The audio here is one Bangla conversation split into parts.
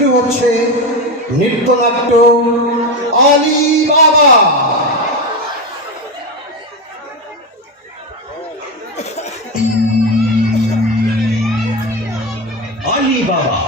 শুরু হচ্ছে নৃত্যনাট্য আলী বাবা। আলী বাবা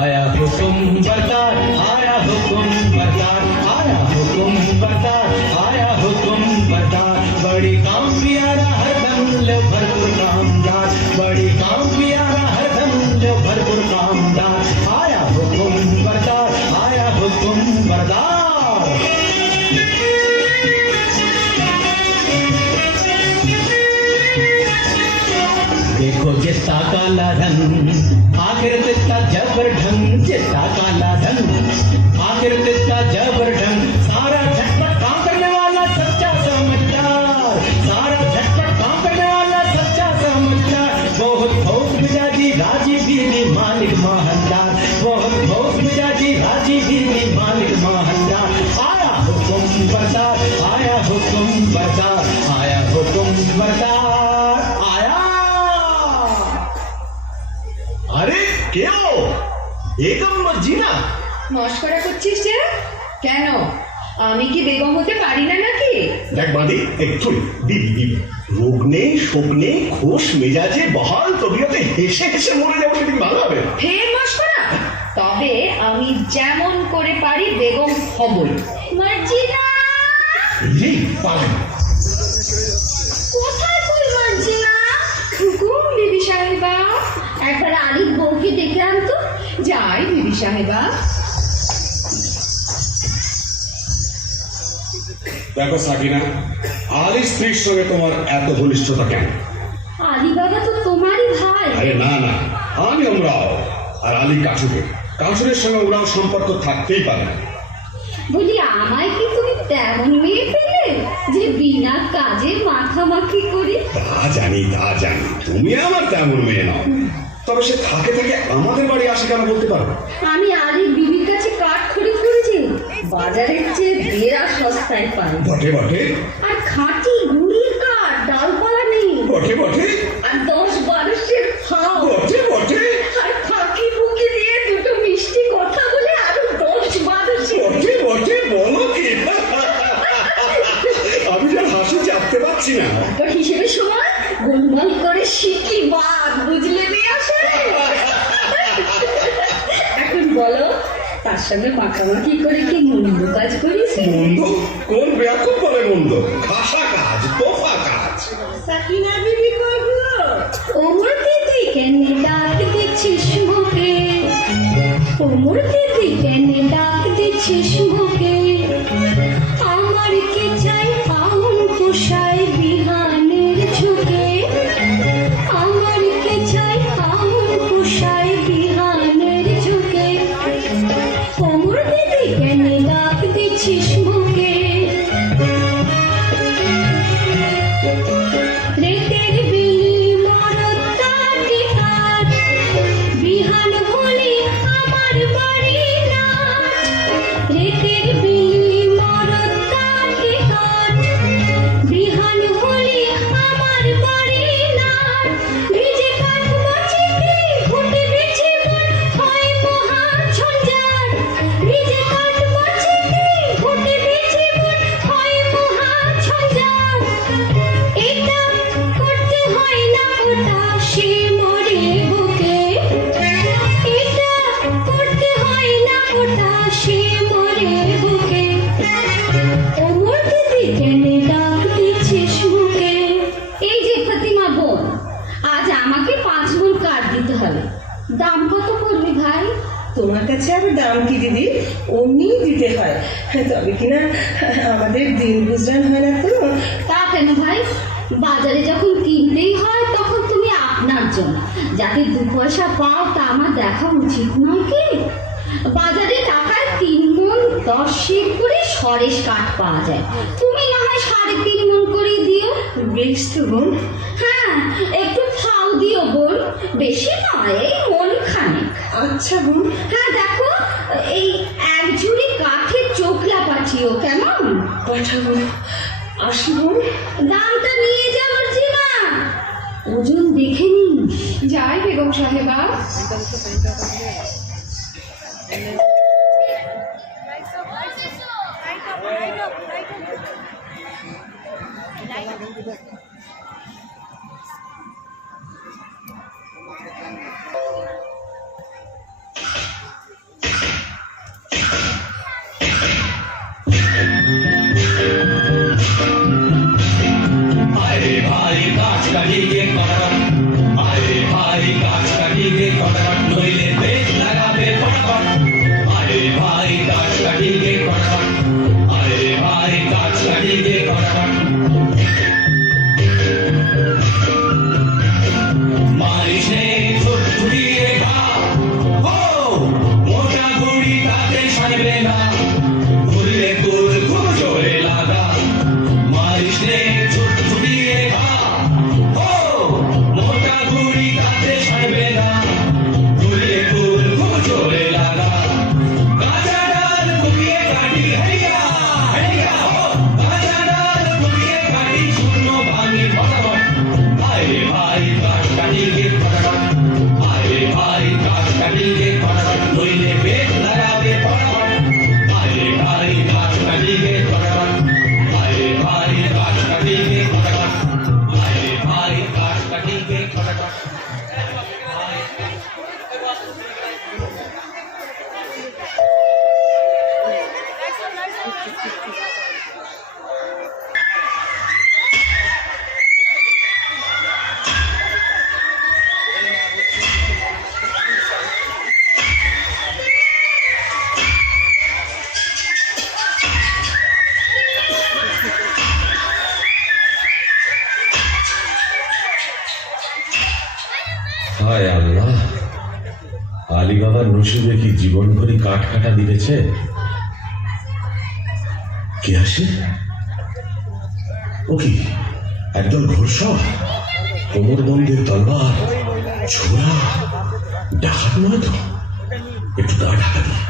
आया हुकुम बरदार, आया हुकुम बरदार, आया हुकुम बरदार, आया हुकुम बरदार। बड़ी काम प्यारा हरदम ले भरपूर कामदार, बड़ी काम प्यारा हरदम ले भरपूर कामदार। आया हुकुम बरदार, आया हुकुम बरदार। देखो जिसका काला रंग आखिर तिसका जबर ढंग, जिसका काला रंग आखिर तिसका जबर ढंग। सारा झटपट काम करने वाला सच्चा समझदार, सारा झटपट काम करने वाला सच्चा समझदार। बहुत भोग मिजाजी राजी दीदी मालिक माहनदार, बहुत भोग मिजाजी राजी दीदी मालिक माहनदार। आया हुकुम बरदार, आया हुकुम बरदार, आया हुकुम बरदार। आया আরে কেউ বেগম মর্জিনা মস্করা করছিস যে? কেন, আমি কি বেগম হতে পারি না নাকি? দেখ বাদি একটু দিদি দিদি রোগ নেই শোক নেই, খোশ মেজাজে বহাল তবিয়তে হেসে হেসে মরে যাবো, সেদিন ভালো হবে। ফের মস্করা? তবে আমি যেমন করে পারি বেগম হবই। মর্জিনা এই পাগল কোথায় তুই মর্জিনা? হুকুম বিবি সাহেবা, একবার আলির বউকে ডেকে আনতো। যাই বিবি সাহেবা। দেখো সাকিনা, আলীর স্ত্রীর সঙ্গে তোমার এত ঘনিষ্ঠতা কেন? আলী বাবা তো তোমারই ভাই। আরে না না, আমি ওমরাও আর আলী কাঠুরে, কাঠুরের সঙ্গে ওরাও সম্পর্ক থাকতেই পারে না। বলি আমায় কি তুমি তেমন মেয়ে পেলে যে বিনা কাজে মাখামাখি করি? তা জানি তুমি আমার তেমন মেয়ে নাও, তবে সে থাকে আমাদের বাড়ি আসে কেন বলতে পারো? আমি আলির বিবির কাছে কাঠ খড়ি করেছি, বাজারের চেয়ে বেড়া সস্তায় পাই। বটে বটে। আর খাঁটি গুড়ির কাঠ, ডালপালা নেই। বটে বটে। আর 10-12 ফাও। বটে বটে। আর ফাঁকি ফুকি দিয়ে দুটো মিষ্টি কথা বলে আরো 10-12। বটে বটে, বলো কি? আমি যেন হাসি চাপতে পারছি না। তোর হিসেবে সময় গোলমাল করে শিখি বাদ, বুঝলে মেয়ে আসে। এখন বলো, তার সঙ্গে মাখামাখি করে কি মন্দ কাজ করিস? মন্দ? কোন ব্যাপক বলে মন্দ? খাসা কাজ, তোফা কাজ। সাকিনা বিবি কই গো? ওমর দিদি কেন ডাক দিচ্ছিস মুখে? ওমর দিদি কেন ডাক দিচ্ছিস মুখে? আমার কি চাই আউন পোষায় বিহানের ঝুঁকে? আমার কি চাই আউন পোষায় বিহানের ঝুঁকে? ওমর দিদি কেন ডাক দিচ্ছিস মুখে? রেতের বিলি মরদ কাটে কাঠ, বিহান হলে আমার বাড়ি নাচ। রেতের বিলি মরদ কাটে কাঠ, বিহান হলে আমার বাড়ি নাচ। ভিজে কাঠ বাঁচিতে ঘুটে বেছে মন হয় মহা ঝঞ্ঝাট। ভিজে কাঠ বাঁচিতে ঘুটে বেছে মন হয় মহা ঝঞ্ঝাট। এটা করতে হয় না ওটা সে মরে বুকে। এটা করতে হয় না ওটা সে মরে বুকে। ওমর দিদি কেন ডাক দিচ্ছিস মুখে? এই যে ফাতিমা বোন, আজ আমাকে 5 মণ কাঠ দিতে হবে। দাম কত পড়বে ভাই? তোমার কাছে আবার দাম কি দিদি? অমনি দিতে হয়, তবে কিনা আমাদের দিন গুজরান হয় না তো। তা কেন ভাই? বাজারে যখন কিনতেই হয় তখন তুমি আপনার জন্য যাতে 2 পয়সা পাও তা আমার দেখা উচিত নয় কি? বাজারে টাকায় 3 মণ 10 সের করে সরেস কাঠ পাওয়া যায়, তুমি না হয় 3.5 মণ করে দিও। বেশ তো বোন। হ্যাঁ, একটু ফাও দিও বোন, বেশি নয়, এই মন খানেক। আচ্ছা বোন। হ্যাঁ দেখো, এই 1 ঝুড়ি কাঠের চোখলা পাঠিও কেমন? পাঠাবো। আসি বোন। দামটা নিয়ে যাও না, ওজন দেখে নিন। যাই বেগম সাহেবা। আরে ভাই কাঠ কাটিয়ে কটাকট, আরে ভাই কাঠ কাটিয়ে কটাকট, নইলে বেশ লাগাবে ফটাফট। আরে ভাই কাঠ কাটিয়ে কটাকট, আরে ভাই কাঠ কাটিয়ে কটাকট। মারিস নে ছুটছুটিয়ে ঘা, ও মোটা গুড়ি তাতে সাজবে না, ঘুরলে গুড় খুব জোরে লাগা। মারিস নে ছুটছুটিয়ে ঘা, ও মোটা গুড়ি তাতে সাজবে না, ঘুরলে গুড় খুব জোরে লাগা। কাঁচা ডাল কুপিয়ে কাটি হেয়া হেয়া, ও কাঁচা ডাল কুপিয়ে কাটি শূন্য ভাঙি ফটাফট। আরে ভাই কাঠ কাটিয়ে ফটাফট, আরে ভাই কাঠ কাটিয়ে ফটাফট, নইলে বেশ লাগাবে ফটাফট। আরে ভাই কাঠ কাটিয়ে ফটাফট, আরে ভাই কাঠ কাটিয়ে ফটাফট, আরে ভাই কাঠ কাটিয়ে ফটাফট। হায় আল্লাহ, আলী বাবার নসিবে কি জীবন ভরি কাঠ কাটা দিয়েছে। কে আসে? ও কি একদল ঘোড়সওয়ার, কোমরবন্ধে তলোয়ার, ছোড়া, ডাকাত নয় তো? একটু গা ঢাকা দিই।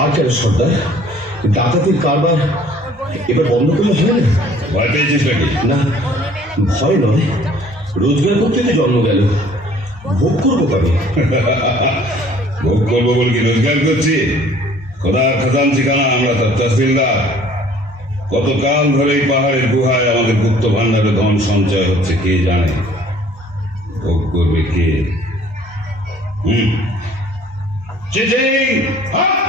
আর কেন সর্দার, ডাকাতির কারবার এবার বন্ধ করলে হয় না? ভয় পেয়েছিস নাকি? না, ভয় নয়, রোজগার করতে তো জন্ম গেল, ভোগ করবো কবে? ভোগ করবো বলে কি রোজগার করছি? খোদার খাজান ঠিকানা আমরা তার তহসিলদার। কতকাল ধরে এই পাহাড়ের গুহায় আমাদের গুপ্ত ভান্ডারে ধন সঞ্চয় হচ্ছে কে জানে। ভোগ করবে কে? চিচিং! হাট!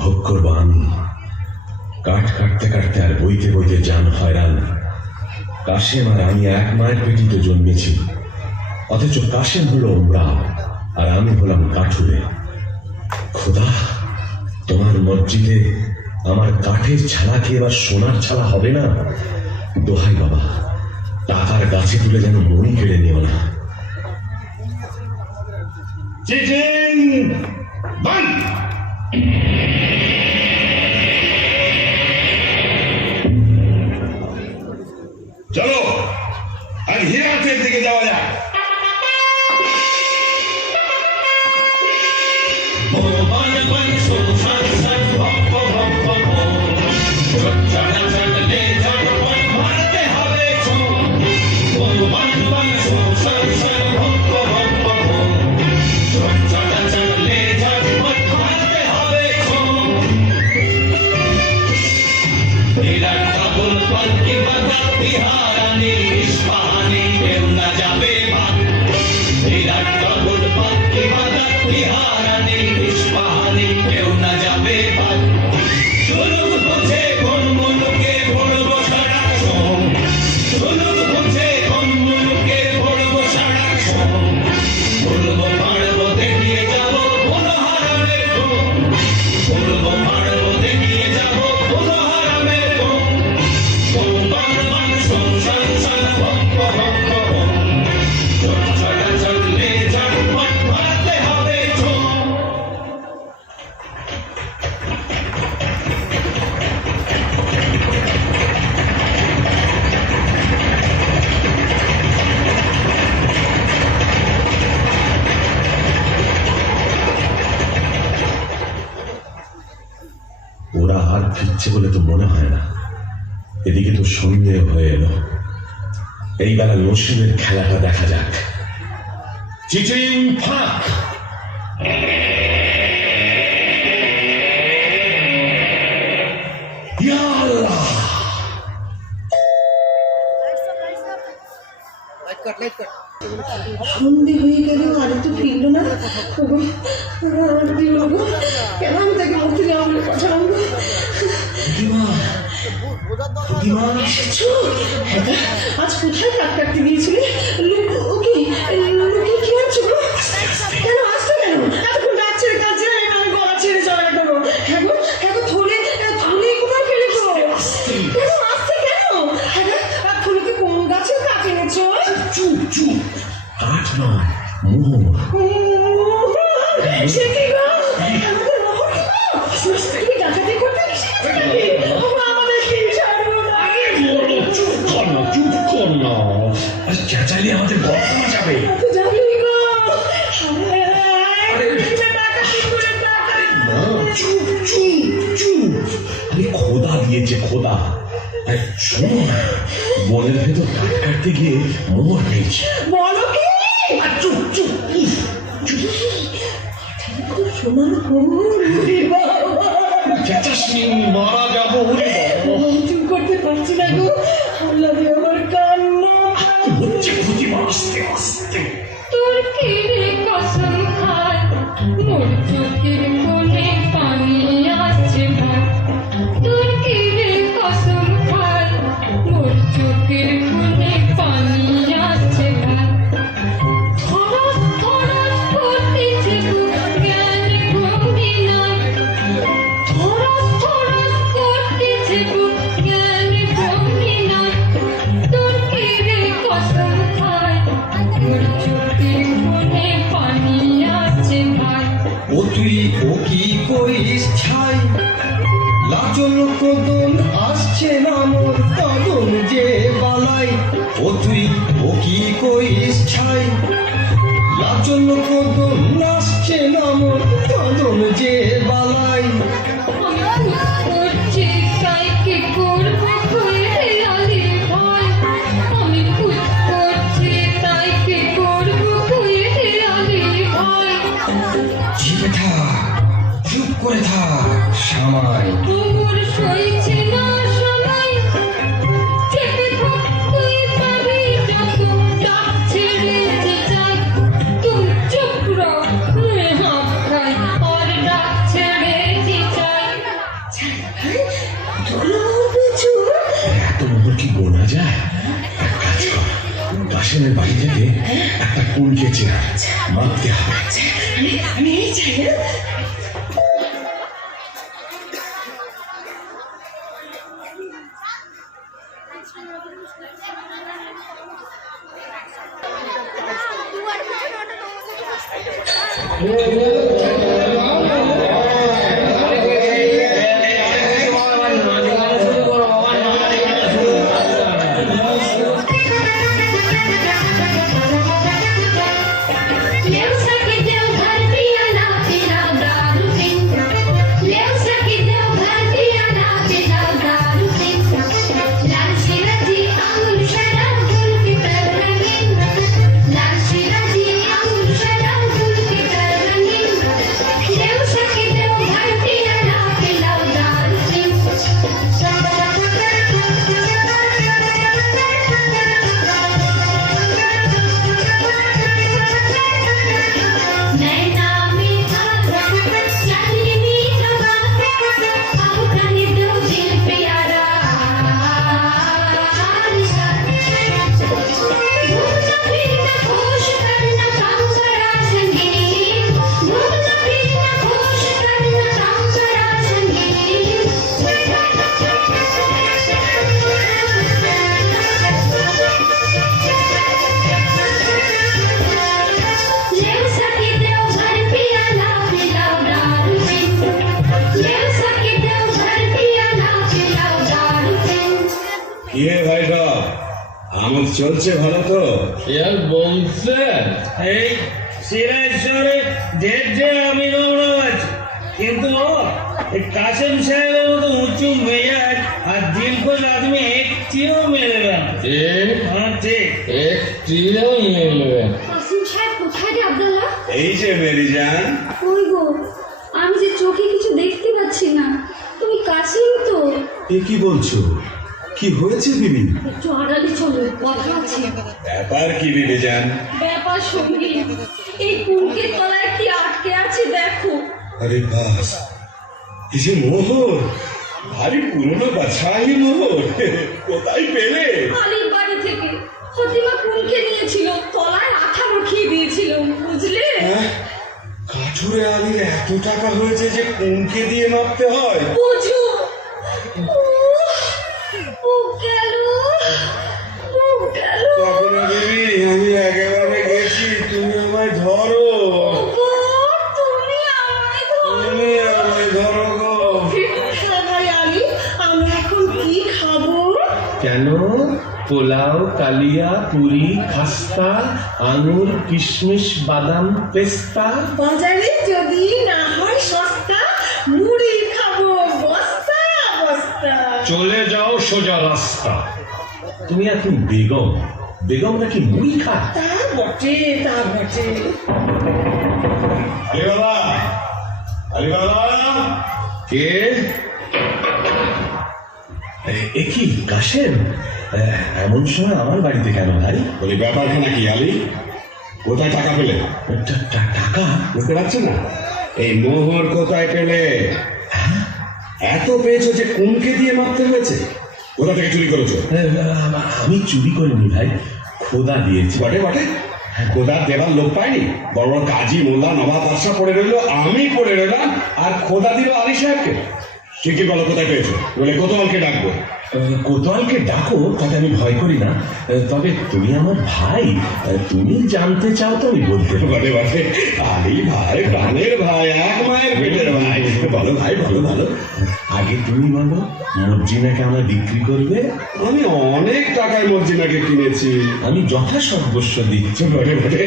ভোগ করবো আমি। কাঠ কাটতে কাটতে আর বইতে বইতে জান হয়রান। কাশেম আর আমি এক মায়ের পেটিতে জন্মেছি, অথচ কাশেম হলো ওমরাও আর আমি হলাম কাঠুরে। খোদা, তোমার মসজিদে আমার কাঠের ছালা কি এবার সোনার ছালা হবে না? দোহাই বাবা, টাকার গাছে তুলে যেন মনি কেড়ে নিও না। চিচিং! বন্ধ! চলো আর হিরাতের দিকে যাওয়া যাক। ওরা আর ফিরছে বলে তো মনে হয় না। এদিকে তো সন্দেহ হয়ে এলো। এইবেলা নসিবের খেলাটা দেখা যাক। চিচিং ফাঁক! ইয়া আল্লাহ! সন্ধে হয়ে গেল আর একটু ফিরলো না। ওগো, আমার কি হলো? কেন আমি তাকে মুক্তি নেওয়া বলে পাঠালাম? আজ কোথায় কাট কাটতে গিয়েছিলে? ওকে কি হচ্ছে? কেন আসতো কেন? এতক্ষণ ডাক ছেড়ে কাজ ছেড়ে আমি গলা ছেড়ে চলে গেলো। হ্যাঁ গো থলে কোথায় ফেলে গো? কেন আসছে কেন? হ্যাঁ থলেকে কোন গাছে কাটে এনেছো? চুপ চুপ, কাঠ নয়, মোহর। সে কি গো? আমাদের মোহর তুমি ডাকাতি করতে শিখেছো নাকি? আমাদের কি ছাড়বো না? চুপ কর না, চুপ কর না। চেঁচাইলে আমাদের বদনাম যাবে। যাবি গো? ডাকাতি করে ডাকাতি। না, চুপ চুপ চুপ। আরে খোদা দিয়েছে, খোদা। আর শোনো না, বনের ভেতর কাঠ কাটতে গিয়ে মোহর পেয়েছি। বলো কি? আর চুপ চুপ চুপ। সোনার বাবা, চেঁচাসনি, মারা যাবো। চুপ করতে পারছি না গো। আল্লাহ আমার কান্না হচ্ছে ক্ষতি, আস্তে আস্তে। তোর কি রে কসম খায়, মোর চোখের কোণে পানি আসছে ভাই। তোর কি রে কসম খায়, মোর চোখের কোণে পানি তুই ও কি করিস ছাই, লাচন কদন আসছে না মোর কদম যে বালাই। ও তুই ও কি করিস ছাই, লাচন কদন আসছে না মোর কদম যে বালাই। করছি তাই কি করবো কইরে আলি ভাই, আমি খুদ করছি তাই কি করবো কইরে আলি ভাই। চিপে থাক, চুপ করে থাক সামাই। তোর সইছে না সময়, চেপে থাক তুই পাবি যত, ডাক ছেড়ে যে যাই তুই চুপ রাখ মুয়ে হাত খাই, আর ডাক ছেড়ে যে যাই। এত মোহর কি গোনা যায়? এক কাজ কর, কাশেমের বাড়ি থেকে একটা কুলকে চেয়ার মাপতে হবে। আমি এই চাই না। কিরে ভাই সব আমোদ চলছে ভালো তো? यार বলছে এই সিরাজশহরে ঢের ঢের আমি রমরাজ, কিন্তু এই কাসেম সাহেবের মতো উঁচু মেজাজ আর দিলখোশ আদমি একটিও মেলে না। হ্যাঁ ঠিক, একটিও মিলবে। কাসিম সাহেব কোথায় রে আব্দুল্লাহ? এই যে মেরি জান, কই গো, আমি যে চোখে কিছু দেখতে পাচ্ছি না। তুমি কাসিম তো? এ কি বলছো? কি হয়েছে বিবি? একটু আড়ালে চলো, কথা আছে। ব্যাপার কি বিবি জান? ব্যাপার সঙ্গী, এই কুলকের তলায় কি আটকে আছে দেখো। আরে বাস, এই যে মোহর, ভারী পুরনো বাছাই মোহর, কোথায় পেলে? আলির বাড়ি থেকে ফতিমা কুলকে নিয়েছিল, তলায় আঠা রখিয়ে দিয়েছিল, বুঝলে? কাঠুরে আলির এত টাকা হয়েছে যে কোনকে দিয়ে মাপতে হয়? বুঝো ও গেল, ও গেল। তখন বিবি আমি একেবারে গেছি, তুমি আমায় ধরো, ওগো, তুমি আমায় ধরো। তুমি আমায় ধরো গো। ভাই আলী, আমি এখন কি খাবো? কেন? পোলাও, কালিয়া, পুরি, খাস্তা, আঙুর, কিশমিশ, বাদাম, পেস্তা। বাজারে যদি না হয় সস্তা, মুড়ি খাবো বস্তা বস্তা। চলে যাও সোজা রাস্তা। তুমি এখন বেগম, বেগম নাকি মুড়ি খা? তা বটে, তা বটে। আলি বাবা, আলি বাবা, কে? এ কি কাশেম? এমন সময় আমার বাড়িতে কেন ভাই? বলি ব্যাপারখানা কি আলি? কোথায় টাকা পেলে? টাকা? বুঝতে পারছো না? এই মোহর কোথায় পেলে? এত পেয়েছো যে কোনকে দিয়ে মাপতে হয়েছে? কোথা থেকে চুরি করেছো? আমি চুরি করিনি ভাই, খোদা দিয়েছে। বটে বটে, খোদা দেবার লোক পাইনি। বড় বড় কাজী মোল্লা নবাব বাদশা পড়ে রইলো, আমি পড়ে রইলাম, আর খোদা দিল আলী সাহেবকে। ঠিকই বলো কোথায় পেয়েছো, বলে কোতোয়ালকে ডাকবো। কোতোয়ালকে ডাকো, তাতে আমি ভয় করি না। তবে তুমি আমার ভাই, তুমি জানতে চাও তো আমি বলতে পারি। বলে বলে আলী ভাই, প্রাণের ভাই, এক মায়ের পেটের ভাই। বলো ভাই, বলো বলো। আগে তুমি বলো, মর্জিনাকে আমায় বিক্রি করবে? আমি অনেক টাকায় মর্জিনাকে কিনেছি। আমি যথাসর্বস্ব দিচ্ছি। বলে বলে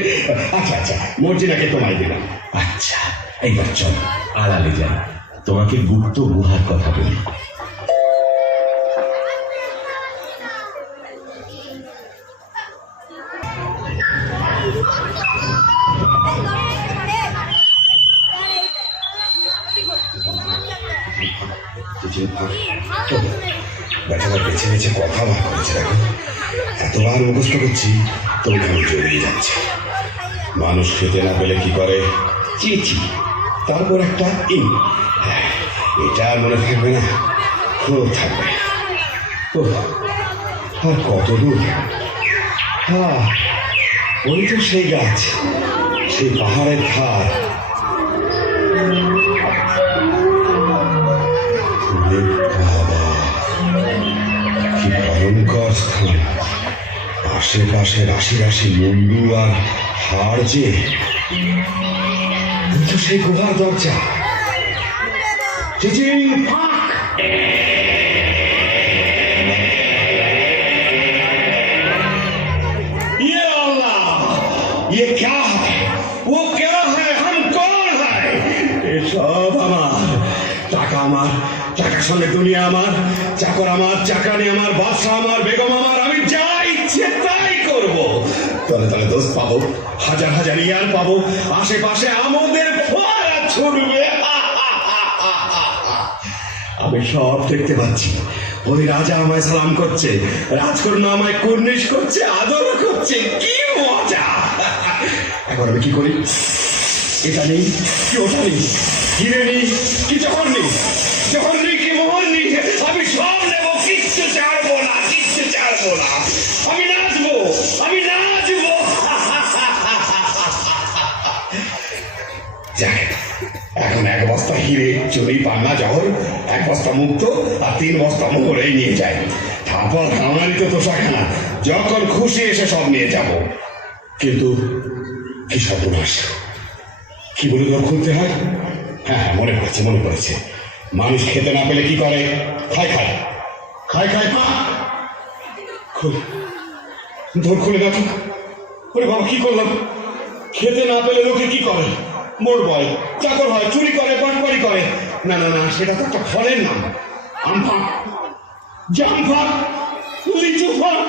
আচ্ছা আচ্ছা, মর্জিনাকে তোমায় দিলাম। আচ্ছা, এইবার চলো আড়ালে যাই, তোমাকে গুপ্ত গুহার কথা বলি। বেচারা বেছে বেছে কথা বার করেছে, দেখো এতবার মুখস্থ করছি তবু কেমন জড়িয়ে যাচ্ছে। মানুষ খেতে না পেলে কি করে, চিচি, তারপর একটা ইং। এটা আর মনে থাকবে না, খুব থাকবে। আর কত দূর? ওই তো সেই গাছ, সেই পাহাড়ের ধার। কি ভয়ঙ্কর স্থান! আশেপাশে রাশি রাশি মুন্ডু আর হাড় যে। তো সেই গুহার দরজা। চিচি, ফাঁক! ये अल्लाह, ये क्या है? वो क्या है? हम कौन है? এসব আমার টাকা, আমার টাকার সঙ্গে দুনিয়া আমার, চাকর আমার, চাকরানি আমার, বাদশা আমার, বেগম আমার, আমি যা ইচ্ছে তাই করব। তলে তলে দোস্ত পাবো, হাজার হাজার ইয়ার পাবো, আশেপাশে আমাদের ফোয়ারা ছুটবে। আমি সব দেখতে পাচ্ছি। ওই রাজা আমায় সালাম করছে, রাজকন্যা আমায় কুর্নিশ করছে, আদর করছে, কি মজা! এখন আমি কি করি? এটা নেই কি ওটা নেই, হিরে নেই কি জহর নেই, জহর নেই কি মোহর নেই, আমি সব নেবো, কিচ্ছু ছাড়বো না, কিচ্ছু ছাড়বো না। আমি নাচবো, আমি নাচবো। যাক, এখন এক বস্তা হিরে, চুরি, পান্না, জহর, এক বস্তা মুক্ত আর 3 বস্তা মোহরেই নিয়ে যাই। তারপর আমারই তো তোষাখানা, যখন খুশি এসে সব নিয়ে যাব। কিন্তু কি সর্বনাশ! কি বলে লোক খুলতে হয়? হ্যাঁ হ্যাঁ, মনে পড়েছে, মনে পড়েছে। মানুষ খেতে না পেলে কি করে? খায় খায় খায় খায় পা ধর খুলে দেখো। ওরে বাবা, কি করলাম? খেতে না পেলে লোকে কি করে? মোড় বয়, চাকর হয়, চুরি করে, বাটপারি করে। না না না, সেটা তো একটা ফলের নাম। আম ফাঁক, জাম ফাঁক, লিচু ফাঁক।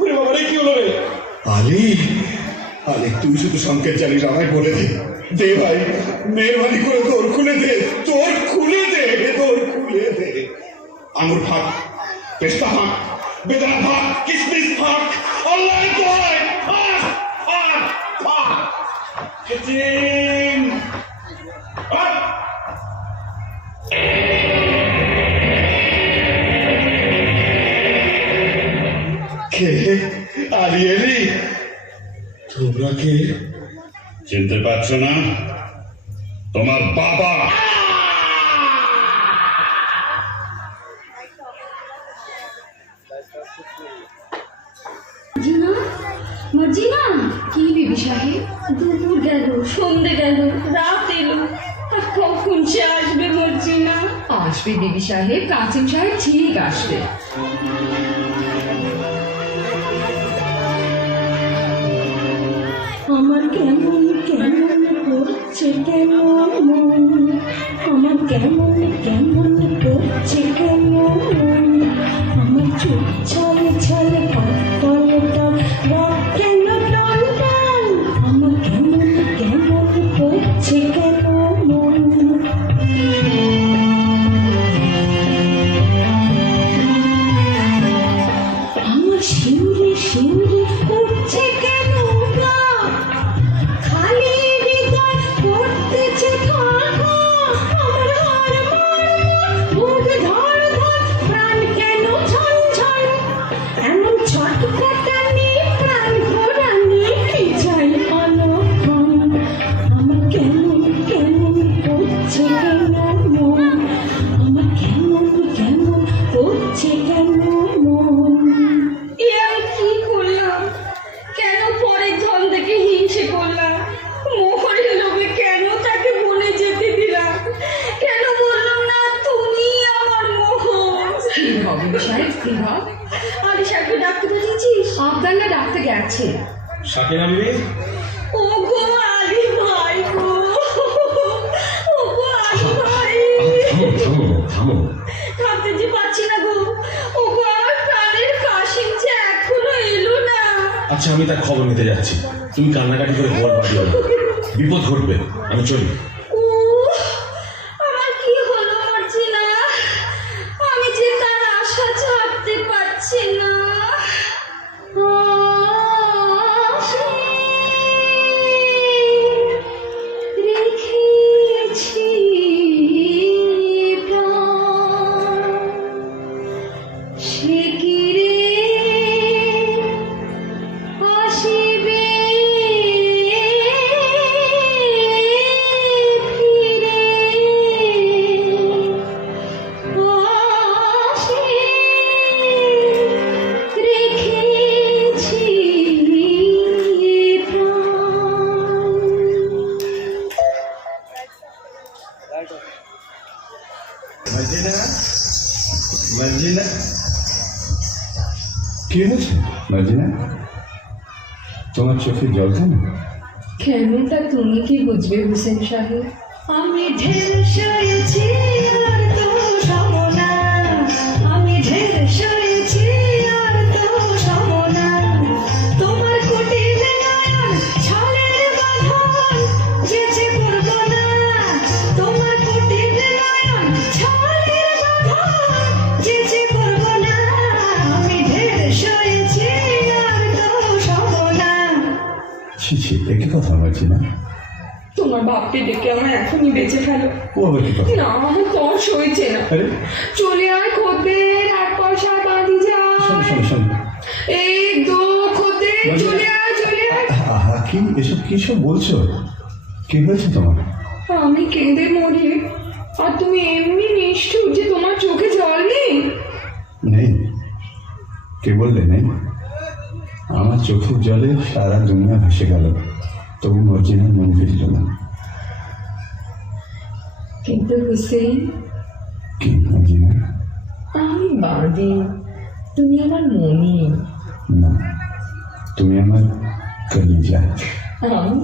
ওরে বাবা রে, কি হলো রে? আলী, আলী, তুই শুধু সংকেত জানিস, আমায় বলে দে। দে ভাই, মেহরবানি করে তোর খুলে দে, তোর খুলে দে, তোর খুলে দে। আঙুর ফাঁক, পেস্তা ফাঁক, বেদানা ফাঁক, কিসমিস ফাঁক, আল্লাহ দোহাই, ফাঁক ফাঁক ফাঁক। চিন ফাঁক। কে? আলী এলি? তোমরা কে? চিনতে পারছো না? তোমার বাবা। মর্জিনা, মর্জিনা, কি বিবি সাহেব? দুপুর গেল, সন্ধে গেল, রাত এলো, আর কখন সে আসবে মর্জিনা? আসবে বিবি সাহেব, কাসিম সাহেব ঠিক আসবে। আমার কেমন কেমন করছে কেমন মন, আমার কেমন কেমন করছে কেমন, আমার চোখ ছলে ছলে পাতলটা রাত কেন টান টান, আমার কেমন কেমন করছে কেমন মন। আমার শিউরে শিউরে করছে কেন গা, খালি হৃদয় করতেছে ফাঁকা, আমার হাড় মার থামো। থাকতে যে পারছি না গো। ও গো, আমার প্রাণের কাশিম যে এখনো এলো না। আচ্ছা, আমি তার খবর নিতে যাচ্ছি। তুমি কান্নাকাটি করে ঘর বাঁধিও না, বিপদ ঘটবে। আমি চলি। আমার কি হলো মর্জিনা? আমি যে তার আশা ছাড়তে পারছি না। রেখেছি প্রাণ, সে কি রে আসিবে ফিরে, আসে রেখেছি প্রাণ। মর্জিনা, মর্জিনা, কি হয়েছে মর্জিনা? তোমার চোখে জল কেন? কেন তা তুমি কি বুঝবে হুসেন সাহেব? আমি ঢের সয়েছি আর তো সমনা, আমি ঢের সয়েছি আর তো সমনা। তোমার কুটির নয়ন ছলের বাঁধন যেচে পড়ব না, তোমার কুটির নয়ন ছলের বাঁধন যেচে পড়ব না। আমি ঢের সয়েছি আর তো সমনা। ছি ছি, একই কথা মর্জিনা। তোমার বাপকে ডেকে আমার এখনই বেঁচে ফেলো। ও আবার কি কথা? না, আমার তর সইছে না। আরে চলে আয় খদ্দের, 1 পয়সা বাঁধি যা। শোনো শোনো শোনো, এই দো খদ্দের, চলে আয়, চলে আয়। আহা, কি এসব কি সব বলছো? কি হয়েছে তোমার? আমি কেঁদে মরি আর তুমি এমনি নিষ্ঠুর যে তোমার চোখে জল নেই। নেই? কে বললে নেই? আমার চোখের জলে সারা দুনিয়া ভেসে গেল, তবু মর্জিনার মন ফিরল না। কিন্তু হুসেন, কি মর্জিনা? আমি বাঁধি, তুমি আমার মনি। না, তুমি আমার কলিজা। আমি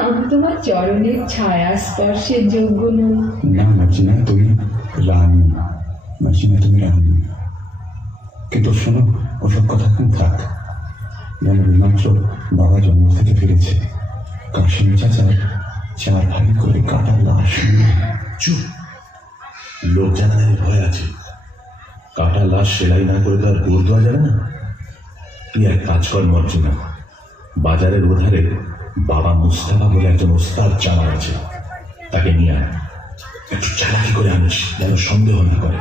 আমি তোমার চরণের ছায়া স্পর্শের যোগ্য নই। না মর্জিনা, তুমি রানী। মর্জিনা, তুমি রানী। কিন্তু শোনো, ওসব কথা এখন থাক। যেন বিমাত্র বাবা জন্ম থেকে ফিরেছে, কাশিম চাচার 4 ভাই করে কাটা লাশ নিয়ে। চুপ, লোক জানাজানি ভয় আছে। কাটা লাশ সেলাই না করে তো আর দূর দেওয়া যাবে না। তুই এক কাজ কর মর্জিনা, বাজারের ওধারে বাবা মুস্তাফা বলে একজন ওস্তাদ চালার আছে, তাকে নিয়ে আয়। একটু চালাকি করে আনিস, যেন সন্দেহ না করে।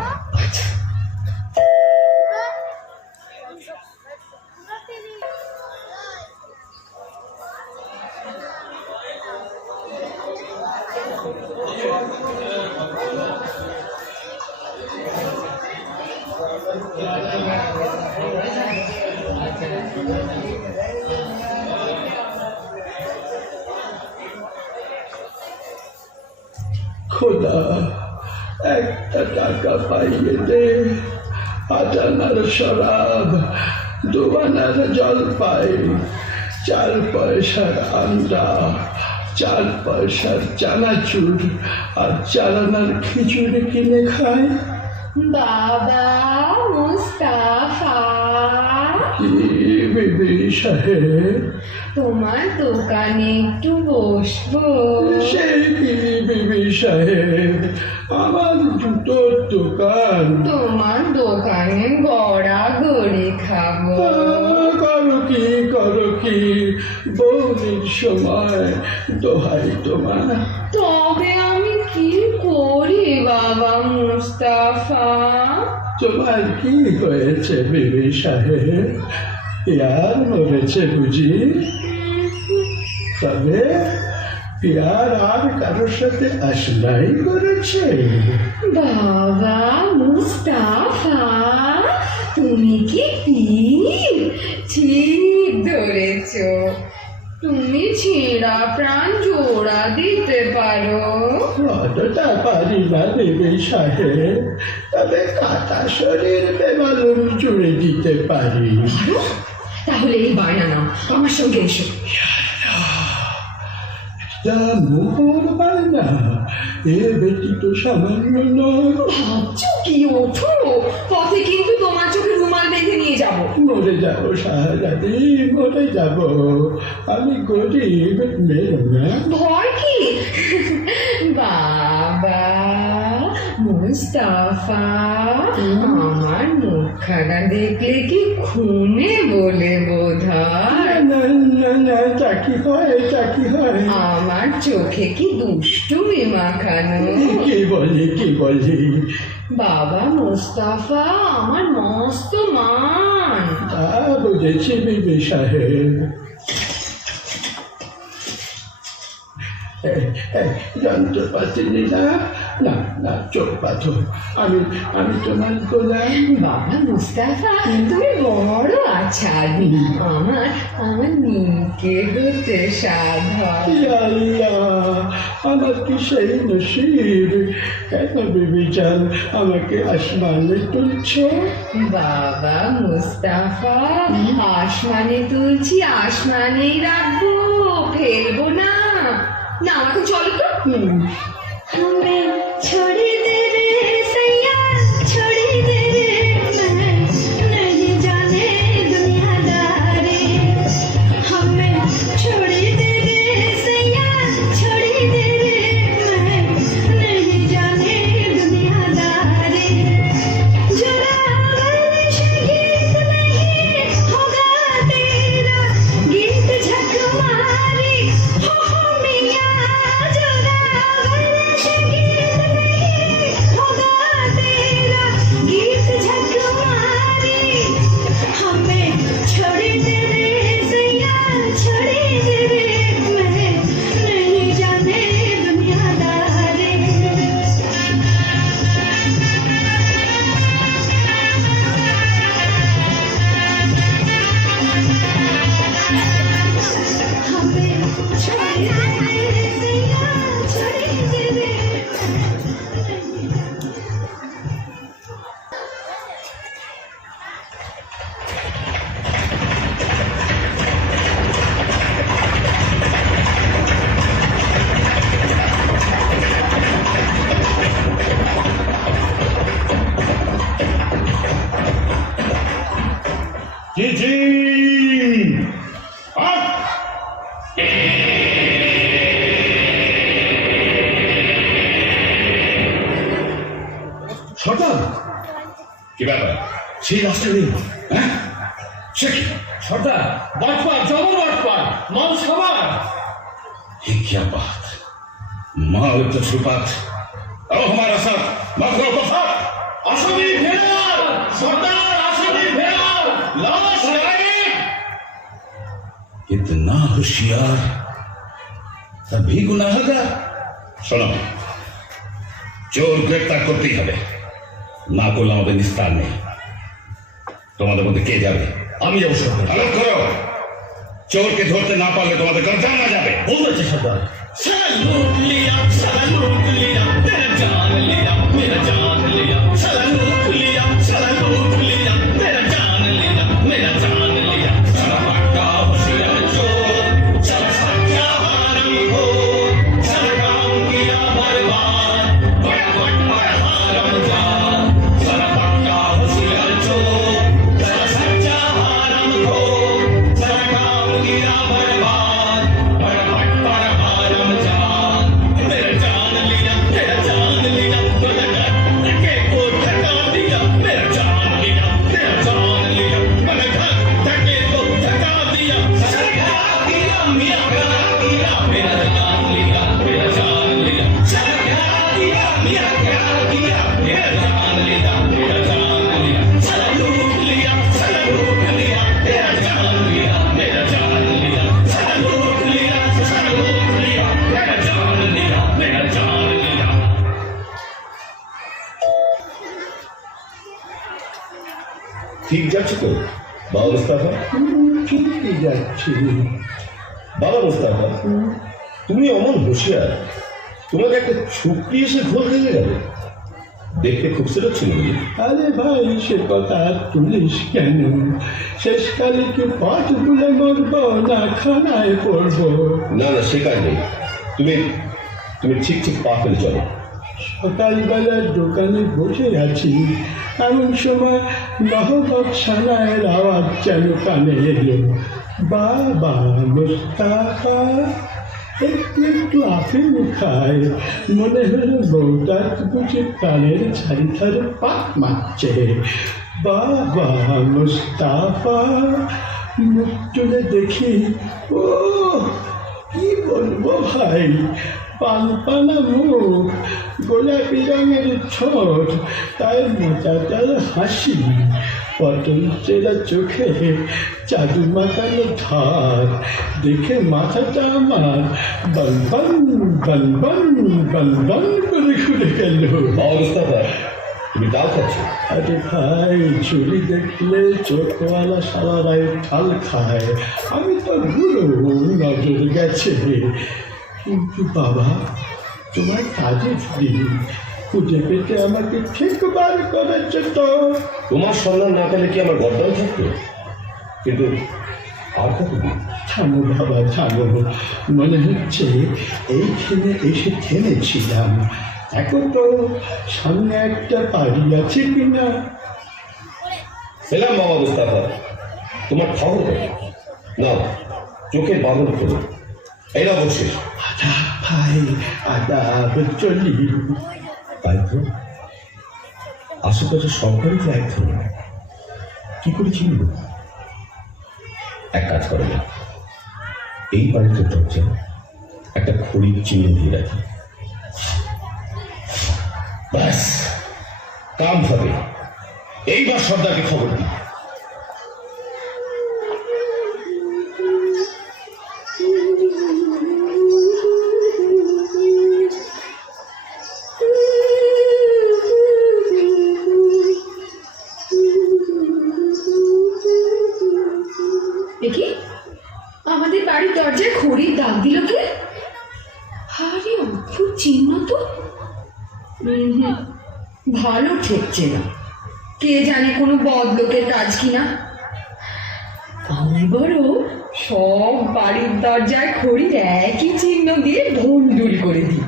খোদা, একটা টাকা পাইয়ে দে। আটানার শরাব, 2 আনার জলপাই, 4 পয়সার আন্ডা, 4 পয়সার চানাচুর আর 4 আনার খিচুড়ি কিনে খাই। বাবা মুস্তাফা, কি বিবি সাহেব? তোমার দোকানে একটু বসবো? সেই কি বিবি সাহেব, আমার জুতোর দোকান। তোমার দোকানে গড়াগড়ি খাবো। করো কি বৌনির সময়, দোহাই তোমার। তবে আমি কি করি বাবা মুস্তাফা? তোমার কি হয়েছে বিবি সাহেব? ইয়ার মরেছে বুঝি? তবে পিয়ার আর কারোর সাথে আসলাই করেছে? বাবা মুস্তাফা, তুমি কি পীর? ঠিক ধরেছ, তুমি ছেঁড়া প্রাণ জোড়া দিতে পারো। অতটা পারি না বিবি সাহেব, তবে কাটা শরীর বেমালুম জুড়ে দিতে পারি। তাহলে এই বায়না নাও, আমার সঙ্গে এসো। মোহর বায়না, এ বেটি তো সামান্য নয়। ভাবছো কি? ওঠো, পথে কিন্তু তোমার চোখে রুমাল বেঁধে নিয়ে যাবো। মরে যাবো শাহজাদি, মরে যাবো। আমি গরিব, মেরো না। ভয় কি? বাবা মুস্তাফা, আমার মুখখানা দেখলে কি খুনে বলে বোধ হয়? না না না, চাকি হয়, চাকি হয়। আমার চোখে কি দুষ্টুমি মাখানো? কি বলি, কি বলি? বাবা মুস্তাফা আমার মস্ত মান। তা বুঝেছি বিবি সাহেব। যন্ত্রপাতি নিলাম না, না চোখ পাথর। আমি তোমার গোলাম। বাবা মুস্তাফা তুমি বড় আছাড়ি। আমার নিকে হতে সাধ হয়। ইয়া আল্লাহ, আমার কি সেই নসিব? কেন বিবি জান আমাকে আসমানে তুলছ? বাবা মুস্তাফা আসমানে তুলছি, আসমানেই রাখবো, ফেলবো না। না আমাকে চলো তো। हमें छोड़ी दे रे सैया, छोड़ी दे रे, मैं नहीं जाने दुनियादारी। हमें छोड़ी दे रे सैया, छोड़ी दे रे, मैं नहीं जाने दुनियादारी। जोरावर से गीत नहीं होगा तेरा, गीत झक मारी हो मियाँ। जोरावर से गीत नहीं होगा तेरा, गीत झक मारी। हमें छोड़ी दे रे सैया, छोड़ी दे रे, मैं नहीं जाने दुनियादारी। हमें छोड़ी दे रे सैया, छोड़ी दे रे। জি জি আপ! সর্দার, কি ব্যাপার? সেই রাস্তা নেই। হ্যাঁ, সে কি? সর্দার বাটপার, জবর বাটপার, মাল সবার। ये क्या बात? माल तो छुपात। अब हमारा साथ मखरो को साथ। আসামি ফেরার! সর্দার, আসামি ফেরার! লাশ গায়েব! इतना होशियार तभी गुनाहगार। শোনো, চোর গ্রেপ্তার করতেই হবে, না করলে আমাদের নিস্তার নেই। তোমাদের মধ্যে কে যাবে? আমি যাবো সর্দার। আলোক করো, চোরকে ধরতে না পারলে তোমাদের ঘর জানা যাবে। বলতেছে সর্দার। ঠিক যাচ্ছে তো বাবা মুস্তাফা? ঠিকই যাচ্ছি। বাবা মুস্তাফা, তুমি অমন হুঁশিয়ার, তোমাকে একটা ছুটি এসে ঘোর ভেঙে গেল। দেখতে খুবসুরত ছিল বুঝি? আরে ভাই, সে কথা আর তুলিস কেন? শেষকালে কি পথ ভুলে মরবো না খানায় পড়বো? না না, সে কাজ নেই। তুমি তুমি ঠিক ঠিক পা ফেলে চলো। সকালবেলার দোকানে বসে আছি, এমন সময় নহবত সানায়ের আওয়াজ যেন কানে এলো। বাবা মুস্তাফা একটু একটু আপেল খায়, মনে হলো বউটার বুঝে কানের ছাড়ি ছাড়ে পাক মারছে। বাবা মুস্তাফা মুখ তুলে দেখি, ও কি বলবো ভাই, পানপানা মুখ, গোলাপি রঙের ঠোঁট, তাই মোচাটার হাসি, পটল চেরা চোখে জাদু মাখানো ধার, দেখে মাথাটা আমার বনবন বনবন বনবন করে ঘুরে গেল। মুস্তাফা, তুমি ডাল খাচ্ছ? আরে ভাই, চুরি দেখলে চোখওয়ালা সারারাই ঠাল খায়, আমি তো বুড়ো, নজর গেছে। কিন্তু বাবা, তোমার কাজে ফিরি খুঁজে পেতে আমাকে ঠিক বার করেছে তো। তোমার সন্ধান না পেলে কি আমার গর্দান থাকতো? কিন্তু আর কতদিন? থামো বাবা থামো, মনে হচ্ছে এইখানে এসে থেমেছিলাম। এখন তো সামনে একটা বাড়ি আছে কিনা। সেলাম বাবা মুস্তাফা, তোমার খবর নাও, চোখের বাঁধন খোলো। এই না বলছি আদা ভাই, আদাব, চলি। তাই তো, আশেপাশে সব বাড়িতে এক ধরনের, কি করে চিনব? এক কাজ করে না, এই বাড়িতে দরজা একটা খড়ির চিহ্ন দিয়ে রাখি, ব্যাস কাম হবে। এইবার সর্দারকে খবর দিই। দেখি, আমাদের বাড়ির দরজায় খড়ির দাগ দিল কে? আরে অদ্ভুত চিহ্ন তো। ভালো ঠেকছে না, কে জানে কোনো বদলোকের কাজ কিনা। আমি বড় সব বাড়ির দরজায় খড়ির একই চিহ্ন দিয়ে ভন্ডুল করে দিই।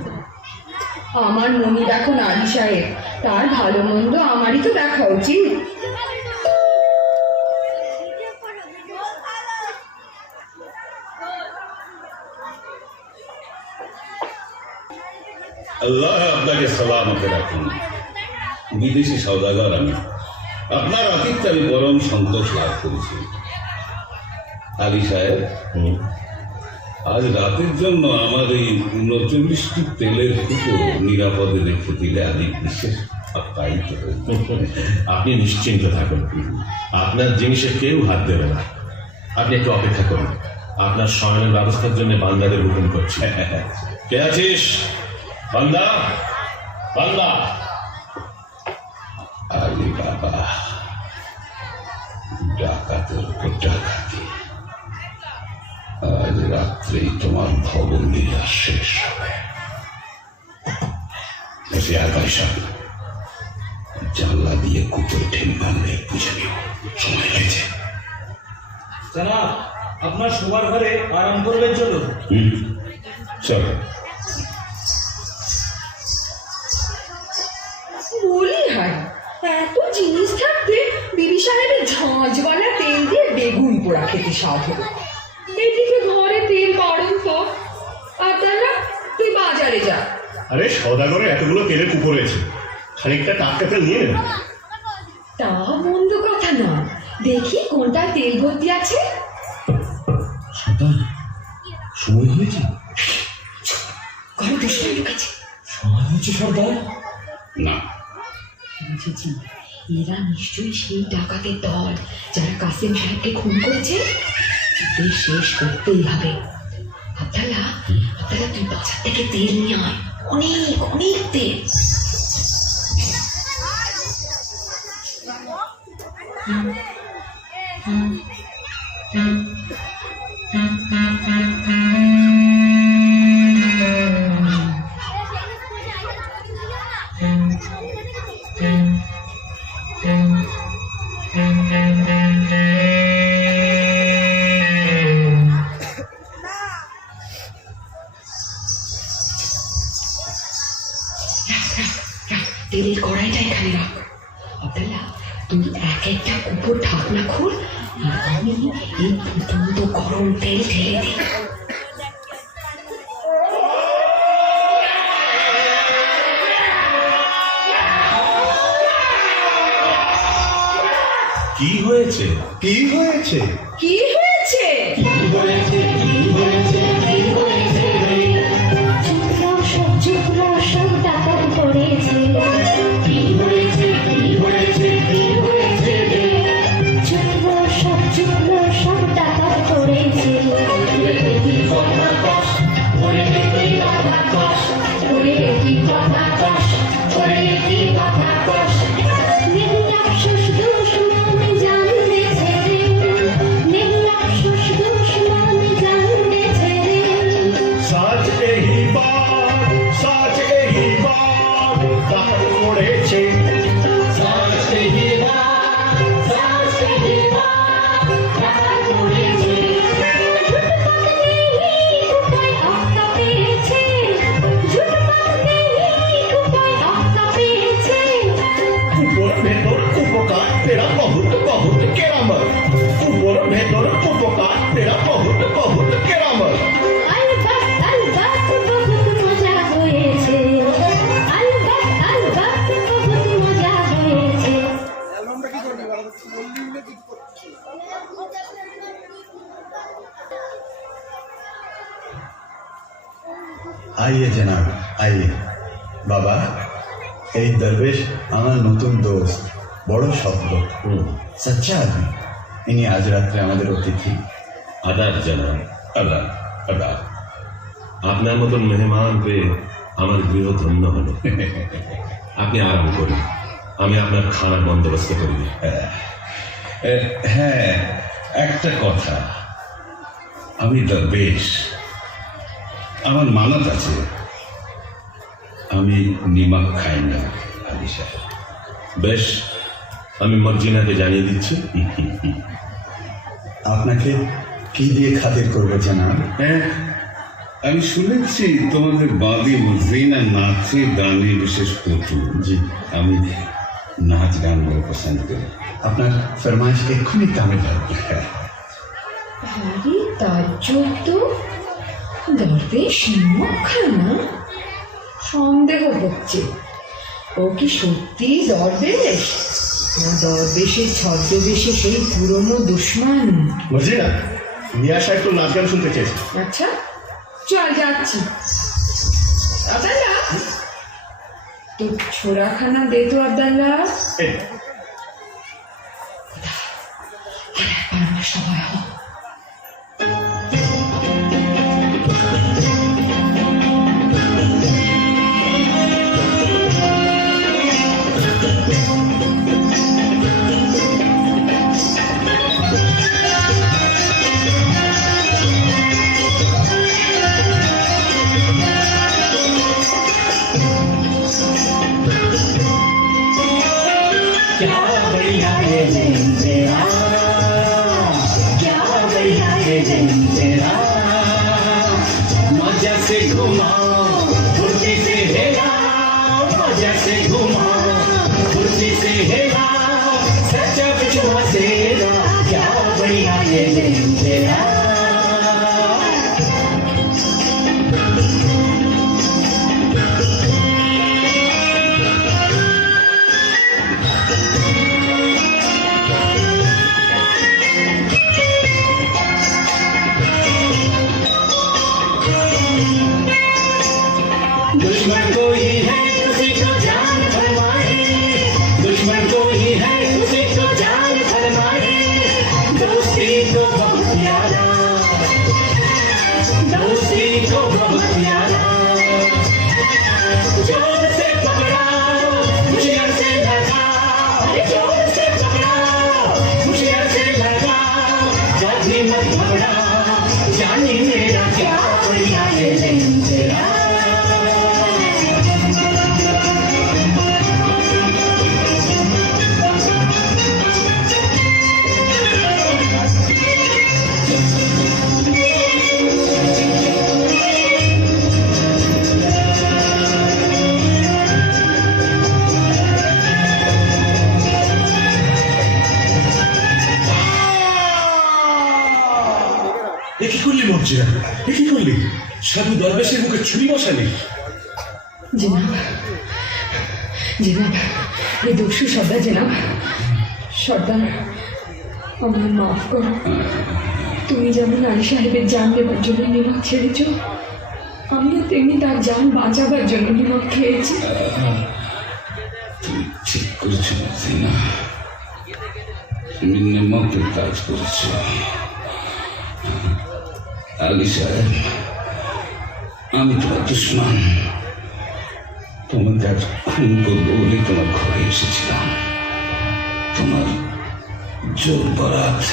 আমার মনি দেখো নারী সাহেব, তার ভালো মন্দ আমারই তো দেখা উচিত। আল্লাহ আপনাকে সালামতে রাখুন। বিদেশি সওদাগর আমি, আপনার আতিথ্যে আমি পরম সন্তোষ লাভ করেছি। আলী সাহেব, আজ রাতের জন্য আমার এই 39টি তেলের ফুটো নিরাপদে রেখে দিলে আমি বিশেষ আপ্যায়িত হই। আপনি নিশ্চিন্ত থাকুন, আপনার জিনিসে কেউ হাত দেবে না। আপনি একটু অপেক্ষা করুন, আপনার শয়নের ব্যবস্থার জন্য বান্দাদের হুকুম করছি। কে আছিস বান্দা? বান্দা। আলী বাবা, ডাকাতের উপর ডাকাতি, আজ রাত্রেই তোমার ভবন দিয়ে শেষ হবে। এসে আগাই সাহেব, জানলা দিয়ে কুকুরে ঠেল মারলে বুঝে নিও সময় হয়েছে। জানাব, আপনার শোবার ঘরে আরাম করবেন, চলুন। চল। বলি হয়, এত জিনিস থাকতে বিবি সাহেবের ঝাঁঝওয়ালা তেল দিয়ে বেগুন পোড়া খেতে স্বাদ হলো। এদিকে ঘরে তেল বাড়ন তো, আপনারা তুই বাজারে যা। আরে সদাগরে এতগুলো তেলের কুকুর রয়েছে, খানিকটা টাটকা তেল নিয়ে নেবে। তা মন্দ কথা না, দেখি কোনটা তেল ভর্তি আছে। সর্দার, সময় হয়েছে, ঘরে দুশ্মনের কাছে সময় হয়েছে সর্দার। না, বুঝেছি, এরা নিশ্চয়ই সেই ডাকাতের দল যারা কাসিম সাহেবকে খুন করেছে। এদের শেষ করতেই হবে। আব্দাল্লাহ, তুই বাজার থেকে তেল নিয়ে আয়, অনেক অনেক তেল। তেলের কড়াইটা এখানে রাখ। আব্দুল্লাহ, তুই এক একটা কুকুর ঢাকনা খোল, আর আমি এই ফুটন্ত গরম তেল ঢেলে দিই। কি হয়েছে? কি হয়েছে? কি হয়েছে? চুপ রহ, সব টাকা পড়েছে। চুপ রহ, সব টাকা পড়েছে। নির্লাপস দুশমন জানতেছে রে, নির্লাপস দুশমন জানতেছে রে। সাজ এই বার, সাজ এই বার, তার পড়েছে। উপর ভেতর উপকার তেরা বহুত বহুত কেরামত। উপর ভেতর উপকার তেরা বহুত বহুত কেরামত। अलबत बहुत मजा হয়েছে। अलबत बहुत मजा হয়েছে। आइए जनाब, आइए। বাবা, এই দরবেশ আমার নতুন দোস্ত, বড় সভ্য, সচ্চা আদমি। ইনি আজ রাত্রে আমাদের অতিথি। আদাব জানাব, আদাব আদাব। আপনার মতন মেহমান পেয়ে আমার গৃহ ধন্য হলো। আপনি আরাম করুন, আমি আপনার খানার বন্দোবস্ত করে দিই। হ্যাঁ, একটা কথা, আমি দরবেশ, আমার মানত আছে, আমি নিমক খাই না আলী সাহেব। বেশ, আমি মর্জিনাকে জানিয়ে দিচ্ছি। আপনাকে কি দিয়ে খাতির করবে জানাব? হ্যাঁ, আমি শুনেছি তোমাদের বাদী মজিনা নাচে গানে বিশেষ পটু। জি, আমি নাচ গান বলে পছন্দ করি। আপনার ফরমাইশকে এক্ষুনি কামে লাগবে। আরে তাজ্জব তো, দরবেশ নিমক খায় না? সন্দেহ হচ্ছে, ও কি সত্যি দরবেশ, না দরবেশের ছদ্মবেশে সেই পুরনো দুশ্মন? বুঝলি না, মিয়া সাহেব তো নাচ গান শুনতে চেয়েছে। আচ্ছা, চল যাচ্ছি। আব্দাল্লাহ, তো ছোড়াখানা দে তো আব্দাল্লাহ। এই, আমার সময় হোক। क्या बढ़िया ये दिन तेरा, क्या बढ़िया ये दिन तेरा, मजा से घुमाओ फुर्ती से हिलाओ, मजा से घुमाओ फुर्ती से हिलाओ, सच्चा बिछुआ तेरा, क्या बढ़िया ये दिन तेरा। दुश्मन कोई है किसी को जान फरमाए, दुश्मन को মর্জিনা, এ কি করলি? সাধু দরবেশের মুখে ছুরি বসালি? জনাব, জনাব, এই দস্যু সর্দার জনাব, সর্দার আমায় মাফ করো। তুমি যেমন আলী সাহেবের জান দেবার জন্য নিমক ছেড়েছ, আমিও তেমনি তার জান বাঁচাবার জন্য নিমক খেয়েছি। তুমি ঠিক করেছো মর্জিনা, তুমি নিমকের কাজ করেছো। আলী সাহেব, আমি তোমার দুশ্মন, তোমাকে আজ খুন করবো বলে তোমার ঘরে এসেছিলাম। তোমার জোর বরাত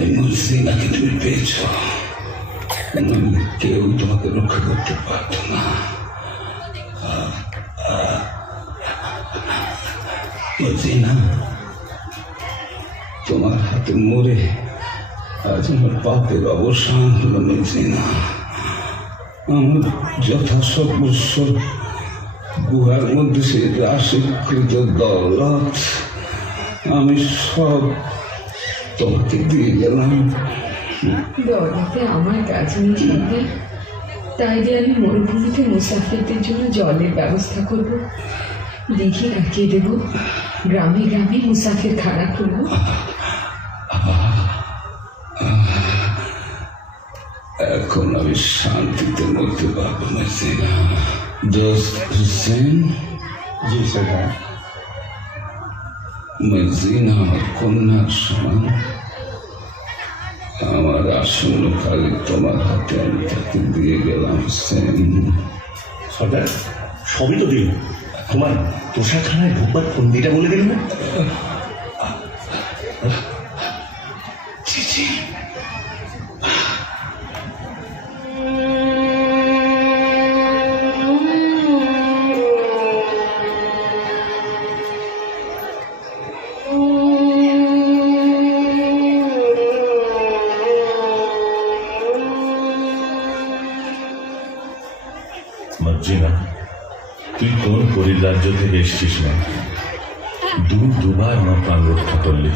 এই মর্জিনাকে তুমি পেয়েছ, কেউ তোমাকে রক্ষা করতে পারত না। মর্জিনা, তোমার হাতে মরে আজ আমার পাপের অবসান হলো। মর্জিনা, আমার যথাসর্বস্ব গুহার মধ্যে সে রাশিকৃত দৌলত আমি সব তোমাকে দিয়ে গেলাম। দৌলতে আমার কাজ নেই সর্দার, তাই যে আমি মরুভূমিতে মুসাফিরদের জন্য জলের ব্যবস্থা করব, দিঘি রাখিয়ে দেব, গ্রামে গ্রামে মুসাফির খানা খুলব। এখন আমি শান্তিতে মরতে পারবো মর্জিনা। দোস্ত হুসেন, জি সর্দার। মর্জিনা আমার কন্যার সমান, আমার আসন্ন কালে তোমার হাতে আমি তাকে দিয়ে গেলাম। হুসেন, সর্দার, সবই তো দিল। তোমার তোষাখানায় ঢুকবার ফন্দিটা বলে দিল না? জি জি, মর্জিনা, তুই কোন পরিরাজ্য থেকে এসছিস না? দুবার আমার প্রাণ রক্ষা করলি।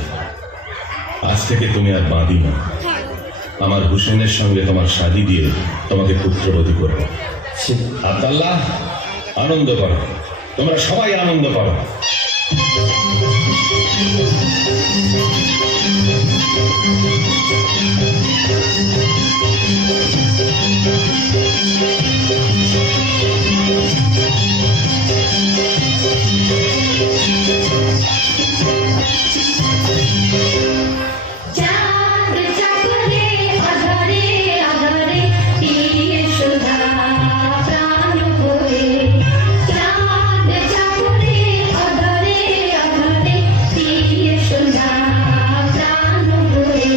আজ থেকে তুমি আর বাঁধি না। আমার হুসেনের সঙ্গে তোমার শাদী দিয়ে তোমাকে পুত্রবতী করব। আব্দাল্লাহ, আনন্দ করো, তোমরা সবাই আনন্দ করো। চাঁদ চাকরে আধারে আধারে দিয়ে সুধা প্রাণ ভরে, চাঁদ চাকরে আধারে আধারে দিয়ে সুধা প্রাণ ভরে,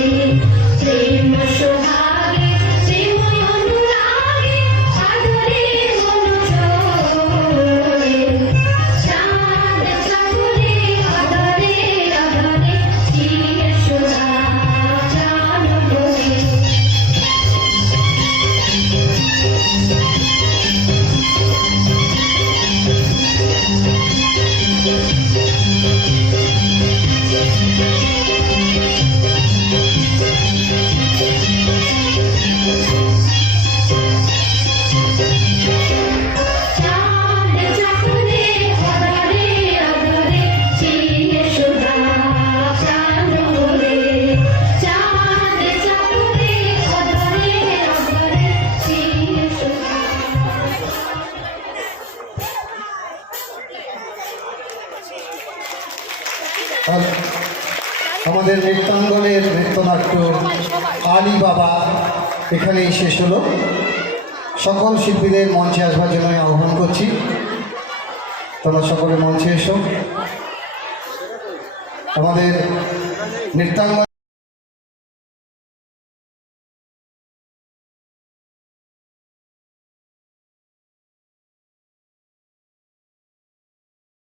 প্রেম সোহাগে প্রেম অনুরাগে আধারে মন ঝরে, চাঁদ চাকরে আধারে আধারে দিয়ে সুধা প্রাণ ভরে। চাঁদ চাকরে আধারে আধারে দিয়ে সুধা প্রাণ ভরে, চাঁদ চাকরে আধারে আধারে দিয়ে সুধা। আমাদের নৃত্যাঙ্গনের নৃত্যনাট্য আলী বাবা এখানেই শেষ হলো। সকল শিল্পীদের মঞ্চে আসবার জন্য আমি আহ্বান করছি। তোমরা সকলে মঞ্চে এসো। আমাদের নৃত্যাঙ্গন